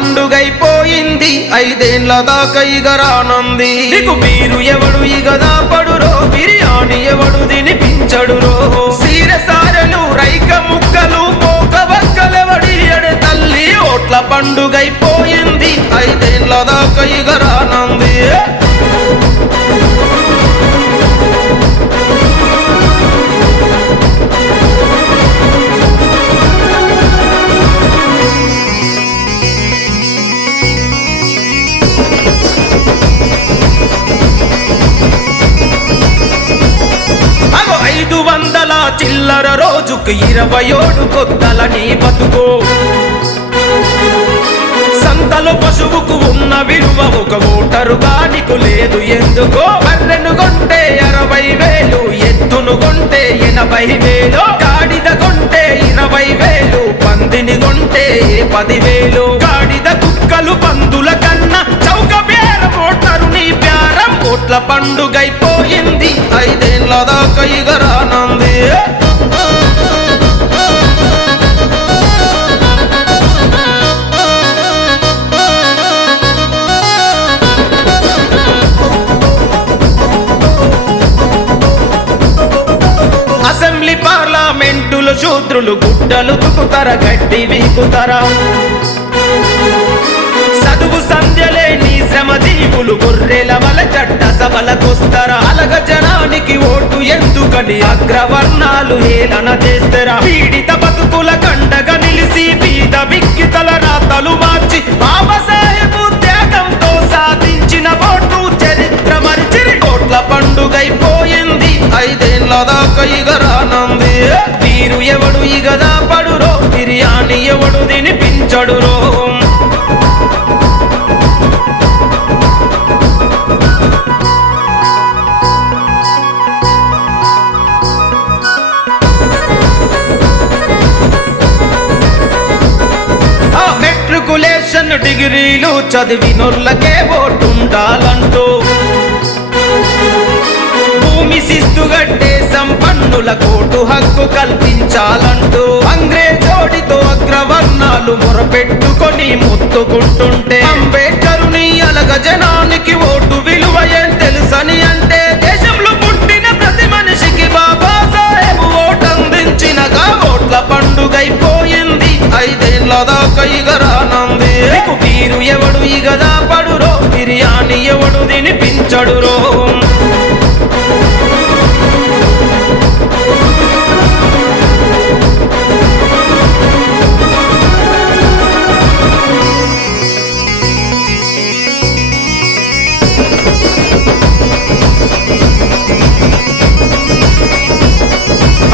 పండుగైపోయింది ఐదేళ్ల దాకా ఇక రానంది నీకు మీరు ఎవడు ఇక దాపడురో బిర్యానీ ఎవడు తినిపించడురో సీరసారలు రైక ముక్కలు పోక వక్కలెవడి ఎడు తల్లి ఓట్ల పండుగైపోయింది ఐదేళ్ల దాకా ఇక రానంది చిల్లర రోజుకు 27 కొత్తల నీ బతుకో సంతలో పశువుకు ఉన్న విలువ ఒక ఓటరుగా నీకు లేదు ఎందుకో బర్రెను కొంటే 60,000 ఎద్దును కొంటే 80,000 గాడిద కొంటే 20,000 పందిని కొంటే 10,000 గాడిద కుక్కలు పందుల కన్నా చౌక బేరం ఓటరు నీ బేరం ఓట్ల పండుగైపోయింది ఐదేళ్ల దాకా ఇక రానంది అసెంబ్లీ పార్లమెంటులు శూద్రులు గుడ్డలు తుకుతారా గడ్డి వీకుతారా చదువు సంధ్యలే నీ శ్రమజీవులు గొర్రెల వల చట్ట సభలకొస్తారా అలగ జనానికి ఓటు ఎందుకని అగ్రవర్ణాలు హేళన చేస్తారా పీడిత బతుకుల కండగా నిలిసి బీద బిక్కితల రాతలు మార్చి బాబాసాహెబు త్యాగంతో సాధించిన ఓటు చరిత్ర మరిచిరి ఓట్ల పండుగైపోయింది ఐదేళ్ల దాకా ఇక రానంది మీరు ఎవడు ఇక దాపడురో బిర్యానీ ఎవడు తినిపించడురో డిగ్రీలు చదివినోళ్ళకే ఓటుండాలంటూ భూమి శిస్తు గట్టే సంపన్నుల కోటు హక్కు కల్పించాలంటూ అంగ్రేజోడితో అగ్రవర్ణాలు మొరపెట్టుకొని మొత్తుకుంటుంటే అంబేద్కరుని అలగ జనానికి ఓటు విలువ ఏం తెలుసని అంటే దేశంలో పుట్టిన ప్రతి మనిషికి బాబాసాహెబ్ ఓటందించినగా ఓట్ల పండుగైపోయింది ఐదేళ్ల దాకా ఇక రానంది నీకు మీరు ఎవడు ఇక దాపడురో బిర్యానీ ఎవడు తినిపించడురో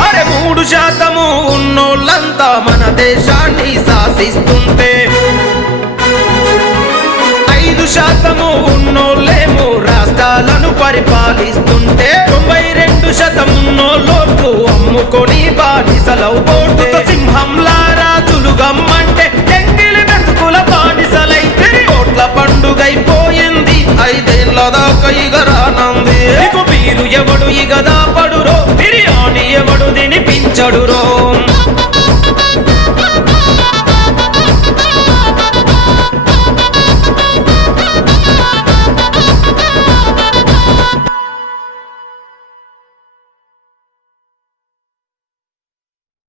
అరే 3% ఉన్నోళ్ళంతా మన దేశాన్ని శాసిస్తుంటే 5% ఉన్నోళ్ళేమో రాష్ట్రాలను పరిపాలిస్తుంటే 92% ఉన్నోళ్ళోట్లు అమ్ముకొని బానిసలవుతుంటే సింహంలా రాజులు గమ్మంటే ఎంగిలి మెతుకుల బానిసలైతే ఓట్ల పండుగైపోయింది ఐదేళ్ల దాకా ఇక రానంది నీకు మీరు ఎవడు ఇక దాపడురో బిర్యానీ ఎవడు తినిపించడురో